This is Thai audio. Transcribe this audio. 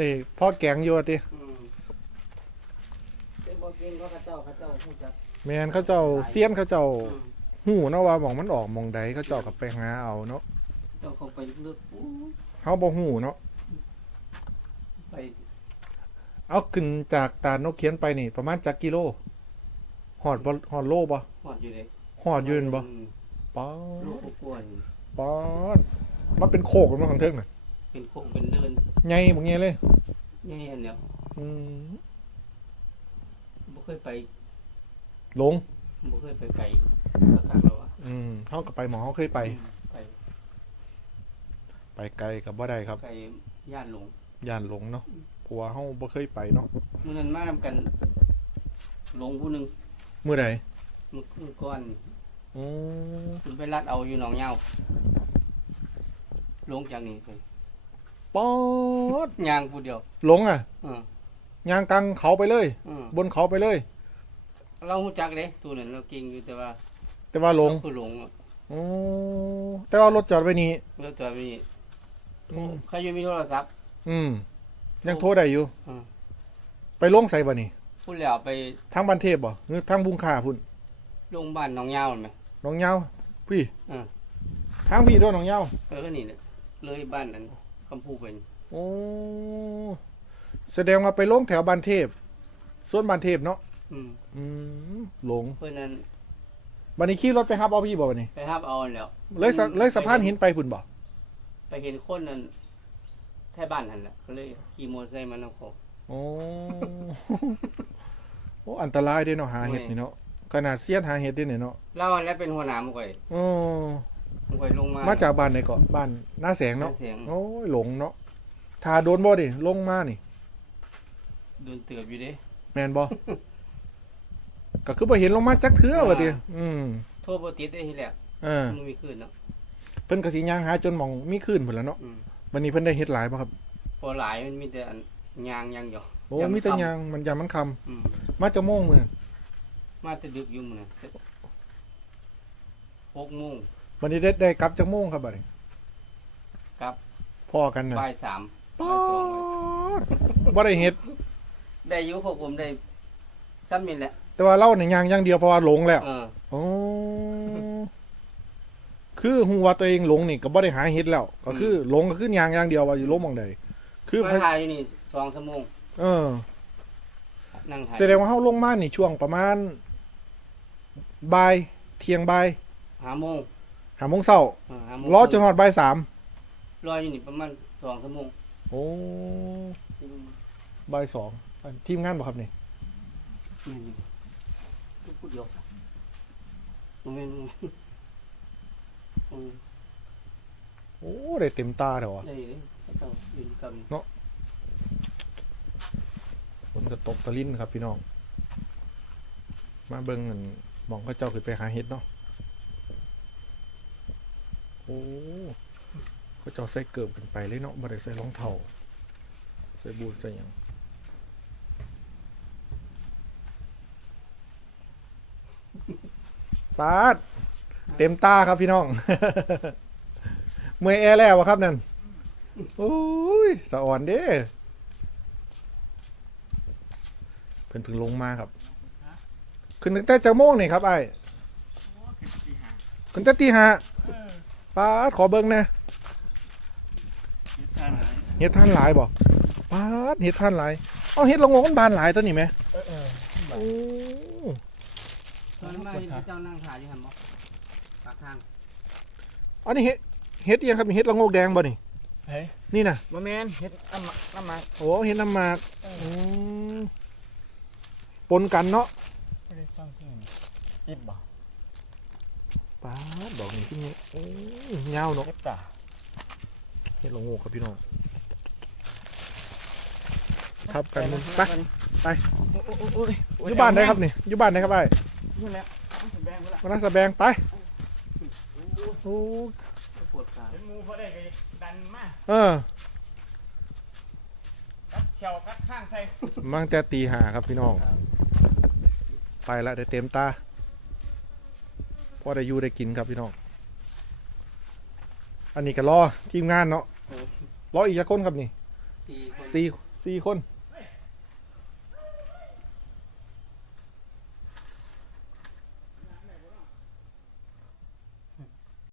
นี่พ่อแกงอยู่ว่าติอืมแต่บ่เก่งเขาเขาเจ้าเขาเจ้าฮู้จักแม่นเขาเจ้าเซียนเขาเจ้าอืมหูเนาะว่าหมองมันออกหมองใดเขาเจ้าก็ไปหาเอาเนาะเจ้าเข้าไปลึกๆอู้เฮาบ่หูเนาะไปเอาขึ้นจากตาลนกเขียนไปนี่ ประมาณจักกิโลฮอดบ่ฮอดโลบ่ฮอดอยู่เด้ฮอดยืนบ่อืมป๊าลูกดกลัวอยู่ป๊าดมันเป็นโคกกันมาข้างเทิงน่ะเป็นโค้งเป็นเนิน ใหญ่บ่เงี้ยเลย ใหญ่อันเดียวอืมบ่เคยไปหลง บ่เคยไปไกลสักครั้งแล้วอะอืมเฮาก็ไปหมอเฮาเคยไป ไปไปไกลกับบ่ได้ครับ ไกลย่านหลงย่านหลงเนาะเพราะว่าเฮาบ่เคยไปเนาะมื้อนั้นมานำกันหลงผู้หนึงมื้อใดมื้อมื้อก่อนอืมเพิ่นไปลัดเอาอยู่หนองยาวลงจากนี้ไป ป๊อดย่างผู้เดียวหลงอะอือย่างกลางเขาไปเลย อือบนเขาไปเลย เราฮู้จักเด้ตัวนั้นเราเก่งอยู่แต่ว่าแต่ว่าหลงเราคือหลงอะโอ้แต่ว่ารถจอดไว้นี่เราจะมีอืมใครอยู่มีโทรศัพท์อืม ยังโทรได้อยู่ อืมไปลงใส่บ่นี่พูดแล้วไปทางบันเทพบ่หรือทางบุงคาพุ่นโรงพยาบาลหนองยาวนั่นไหม หน้องยาวพี่อืม ทางพี่ด้วยหน้องยาวเออนี่เนี่ยเลยบ้านนั้นคำพูไปนี่โอ้แสดงว่าไปลงแถวบันเทพส่วนบันเทพเนาะอืมอืมหลงเพื่อนนั้นบันนี้ขี่รถไปฮับเอาพี่บ่บันนี้ไปฮับเอาแล้วเลยสะเลยสะพานหินไปพุ่นบ่ไปเห็นคนนั้นแท่บ้านนั่นแหละก็เลยขี่มอเตอร์ไซค์มานำเขา โอ้ โอ้อันตรายเด้เนาะหาเห็ดนี่เนาะขนาดเสียนหาเห็ดเด้เนี่ยเนาะ เล่าอันแล้วเป็นหัวหน้ามันก่อย โอ้ มันก่อยลงมามาจากบ้านไหนเกาะบ้านหน้าแสงเนาะเสียงโอ้ยหลงเนาะทาโดนบ่ดิลงมานี่ โดนเตือบอยู่เด้ แมนบ่ ก็คือบ่เห็นลงมาจักเทื่อว่าติอืมโทรบ่ติดได้ทีแรกเออมันมีคืนเนาะเพิ่นก็สิย่างหาจนหมองมีคืนพุ่นแล้วเนาะอืมวันนี้เพิ่นได้เฮ็ดหลายบ่ครับ พอหลายมันมีแต่อันยางยางอยู่โอ้ยามมีแต่ค่ำยางมันยามมันค่ำอืมมาจะโมงมื้อมาแต่ดึกอยู่มื้อนั้นหกโมง วันนี้ได้ได้กลับจักโมงครับบัดนี้กลับพอกันน่ะบ่ายสามป๊าบ่ายสองดบ่ได้เฮ็ด ได้อยู่พวกผมได้ซ้ำนี่แหละ แต่ว่าเราเนี่ยยางอย่างเดียวเพราะว่าหลงแล้วเออโอ้คือฮู้ว่าตัวเองหลงนี่ก็บ่ได้หาเฮ็ดแล้ว ก็คือหลงก็คือยางอย่างเดียวว่าอยู่หลงหม่องใดคือมาถ่ายอยู่นี่สองชั่วโมงเออ นั่งถ่ายแสดงว่าเฮาลงมานี่ช่วงประมาณบ่ายเที่ยงบ่ายหาโมง หาโมงเช้าเออหาโมงรอจนฮอดบ่ายสามรออยู่นี่ประมาณสองชั่วโมงโอ้บ่ายสองอันทีมงานบ่ครับนี่นี่นี่ลูกผู้เดียวมันเป็นอืมโอ้ได้เต็มตาเถอะวะได้เลยเจ้ายืนกฝนก็ตกตะลิ้นครับพี่น้องมาเบิ่งอันหมองเขาเจ้าขึ้นไปหาเฮ็ดเนาะ โอ้เขาจ้าใส่เกิบขึ้นไปเลยเนาะบ่ได้ใส่รองเท้าใส่บูทใส่หยังปาดเต็มตาครับพี่น้อง เมื่อยแอร์แล้ววะครับนั่นโอ้ยสะอ่อนเด้เพิ่นเพิ่งลงมาครับ ขึ้นตั้งแต่จะโมงนี่ครับไอ้ขึ้นแต่ตีห้า ปาดขอเบิ้งแหนะำเฮ็ดท่านหลายบ่ปาดเฮ็ดท่านหลายเอาเฮ็ดละโงกมันบานหลายตัวนี่ไหมโอ้ตอนมาเห็นเจ้านั่งถ่ายอยู่หันบ่ปากทางอันนี้เฮ็ดเฮ็ดอิหยังครับเฮ็ดละโงกแดงบ่นี่เฮ้ยนี่น่ะบ่แม่นเฮ็ดน้ำหมักน้ำหมักโอ้เฮ็ดน้ำหมากอืมปนกันเนาะบ่ได้ฟังเพลงอิดบ่ ปาดดอกนี้ที่นี่โอ้ยยาวเนาะเฮ็ดตาเฮ็ดละโงกครับพี่น้องครับกันมึงไปไปโอ้โอ้โอ้ยอยู่บ้านได้ครับนี่อยู่บ้านได้ครับไอ้ายนี่แหละเอาไปแบ่งไว้ละมานั่งแสดงไปโอ้ปวดขาเห็นหมูพอได้ก็ดันมาเออกัดแขวกัดข้างใส่มั่งแต่ตีหาครับพี่น้องไปละได้เต็มตา พอได้อยู่ได้กินครับพี่น้อง อันนี้ก็รอทีมงานเนาะรออีกจะคนครับนี่สี่คนสี่สี่คน